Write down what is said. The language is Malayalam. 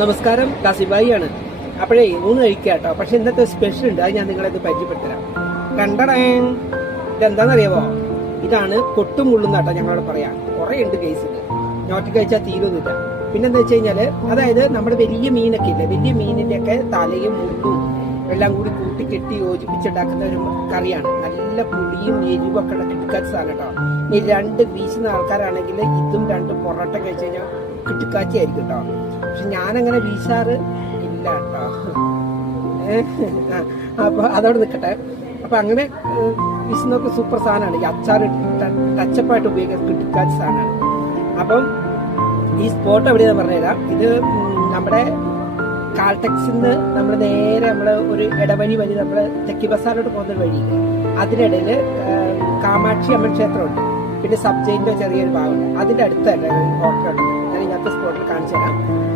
നമസ്കാരം, കാസിബായി ആണ്. അപ്പോഴേ ഊണ് കഴിക്കാട്ടോ. പക്ഷെ ഇന്നത്തെ സ്പെഷ്യൽ ഉണ്ട്, അത് ഞാൻ നിങ്ങളെ പരിചയപ്പെടുത്തരാം. കണ്ടടേ, ഇതെന്താണെന്നറിയാമോ? ഇതാണ് കൊട്ടും മുള്ളുന്നാട്ടോ ഞങ്ങളോട് പറയാം. കുറേ ഉണ്ട് കേസിൽ, നോട്ടി കഴിച്ചാൽ തീരൊന്നുമില്ല. പിന്നെന്താ വെച്ച് കഴിഞ്ഞാല്, അതായത് നമ്മുടെ വലിയ മീനൊക്കെ ഇല്ലേ, വലിയ മീനിന്റെ ഒക്കെ തലയും മുള്ളും എല്ലാം കൂടി കൂട്ടി കെട്ടി യോജിപ്പിച്ചുണ്ടാക്കുന്ന ഒരു കറിയാണ്. നല്ല പുളിയും എരിവൊക്കെ ഉള്ള കിട്ടിക്കാച്ച സാധനം കേട്ടോ. ഈ രണ്ട് വീശുന്ന ആൾക്കാരാണെങ്കിൽ ഇതും രണ്ട് പൊറോട്ട കഴിച്ചു കഴിഞ്ഞാൽ കിട്ടിക്കാച്ചി ആയിരിക്കും കേട്ടോ. പക്ഷെ ഞാനങ്ങനെ വീശാറ് ഇല്ല കേട്ടോ. അപ്പൊ അതോടെ നിൽക്കട്ടെ. അപ്പൊ അങ്ങനെ വീശുന്നൊക്കെ സൂപ്പർ സാധനമാണ്. ഈ അച്ചാർ ടച്ചപ്പായിട്ട് ഉപയോഗിക്കുന്ന കിട്ടിക്കാച്ച സാധനമാണ്. അപ്പം ഈ സ്പോട്ട് എവിടെയാന്ന് പറഞ്ഞുതരാം. ഇത് നമ്മുടെ കാൽടെക്സിൽ നിന്ന് നമ്മൾ നേരെ നമ്മൾ ഒരു ഇടവഴി വഴി നമ്മൾ തെക്കി ബസാറിലോട്ട് പോകുന്ന വഴിയില്ലേ, അതിനിടയിൽ കാമാക്ഷി അമ്മൻ ക്ഷേത്രമുണ്ട്. പിന്നെ സബ് ജയിലിന്റെ ചെറിയൊരു ഭാഗമുണ്ട്. അതിന്റെ അടുത്തല്ല ഹോട്ടലുണ്ട്. ഞാൻ ഇന്നത്തെ സ്പോട്ടിൽ കാണിച്ചു തരാം.